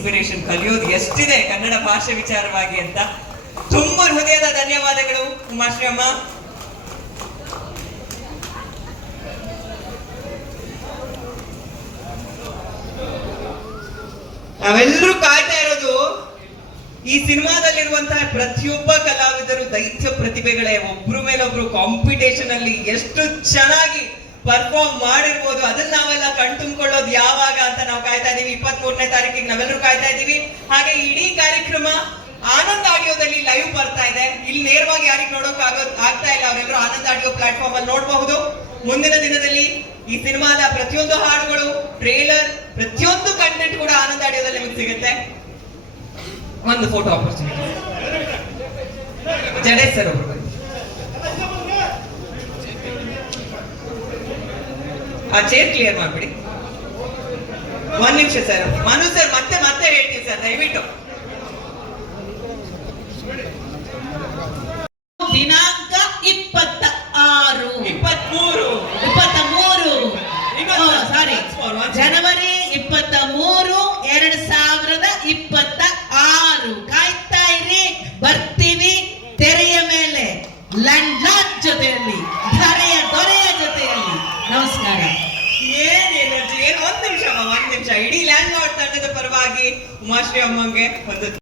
Inspiration ಕಲಿಯೋದು ಎಷ್ಟಿದೆ ಕನ್ನಡ ಭಾಷೆ ವಿಚಾರವಾಗಿ ಅಂತ. ತುಂಬಾ ಹೃದಯದ ಧನ್ಯವಾದಗಳು ಉಮಾಶ್ರೀ ಅಮ್ಮ ನಾವೆಲ್ಲರೂ ಕಾಯ್ತಾ ಇರೋದು, ಈ ಸಿನಿಮಾದಲ್ಲಿರುವಂತಹ ಪ್ರತಿಯೊಬ್ಬ ಕಲಾವಿದರು ದೈತ್ಯ ಪ್ರತಿಭೆಗಳೇ, ಒಬ್ರು ಮೇಲೊಬ್ರು ಕಾಂಪಿಟೇಷನ್ ಅಲ್ಲಿ ಎಷ್ಟು ಚೆನ್ನಾಗಿ ಪರ್ಫಾರ್ಮ್ ಮಾಡಿರ್ಬೋದು, ಅದನ್ನ ನಾವೆಲ್ಲ ಇಪ್ಪತ್ತ್ ಮೂರನೇ ತಾರೀಕಿಗೆ ನಾವೆಲ್ಲರೂ ಕಾಯ್ತಾ ಇದ್ದೀವಿ. ಹಾಗೆ ಇಡೀ ಕಾರ್ಯಕ್ರಮ ಆನಂದ್ ಆಡಿಯೋದಲ್ಲಿ ಲೈವ್ ಬರ್ತಾ ಇದೆ. ಇಲ್ಲಿ ನೇರವಾಗಿ ಯಾರಿಗೆ ನೋಡೋಕ್ ಆಗೋ ಆಗ್ತಾ ಇಲ್ಲ, ಅವರೆಲ್ಲರೂ ಆನಂದ್ ಆಡಿಯೋ ಪ್ಲಾಟ್ಫಾರ್ಮ್ ಅಲ್ಲಿ ನೋಡಬಹುದು. ಮುಂದಿನ ದಿನದಲ್ಲಿ ಈ ಸಿನಿಮಾದ ಪ್ರತಿಯೊಂದು ಹಾಡುಗಳು ಟ್ರೇಲರ್ ಪ್ರತಿಯೊಂದು ಕಂಟೆಂಟ್ ಕೂಡ ಆನಂದ್ ಆಡಿಯೋದಲ್ಲಿ ನಿಮಗೆ ಸಿಗುತ್ತೆ. ಒಂದು ಫೋಟೋ ಆಪರ್ಚುನಿಟಿ ಜಡೇಶ್ ಸರ್ ಒಬ್ರು ಆ ಚೇರ್ ಕ್ಲಿಯರ್ ಮಾಡ್ಬಿಡಿ. ನಿಮಿಷ ಸರ್. ಮನು ಸರ್ ಮತ್ತೆ ಮತ್ತೆ ಹೇಳ್ತೀನಿ ಸರ್ ದಯವಿಟ್ಟು. ದಿನಾಂಕ ಇಪ್ಪತ್ತ ಆರು ಇಪ್ಪತ್ಮೂರು ಇಪ್ಪತ್ತ ಮೂರು ಸಾರಿ ಜನವರಿ ಇಪ್ಪತ್ತ ಮೂರು ಎರಡ್ ಸಾವಿರದ ಇಪ್ಪತ್ತ ಆರು ಕಾಯ್ತಾ ಇರಿ ಬರ್ತೀವಿ ತೆರೆಯ ಮೇಲೆ. ಲ್ಯಾಂಡ್ ಜೊತೆಯಲ್ಲಿ ಧರೆಯ ದೊರೆಯ ಜೊತೆಯಲ್ಲಿ ನಮಸ್ಕಾರ ಏನ್ ಎನರ್ಜಿ ಏನ್ ಒಂದ್ ನಿಮಿಷ ಅಮ್ಮ ಒಂದ್ ಇಡೀ ಲ್ಯಾಂಡ್ ಲಾರ್ಡ್ ತಂಡದ ಪರವಾಗಿ ಉಮಾಶ್ರೀ ಅಮ್ಮಂಗೆ ಒಂದು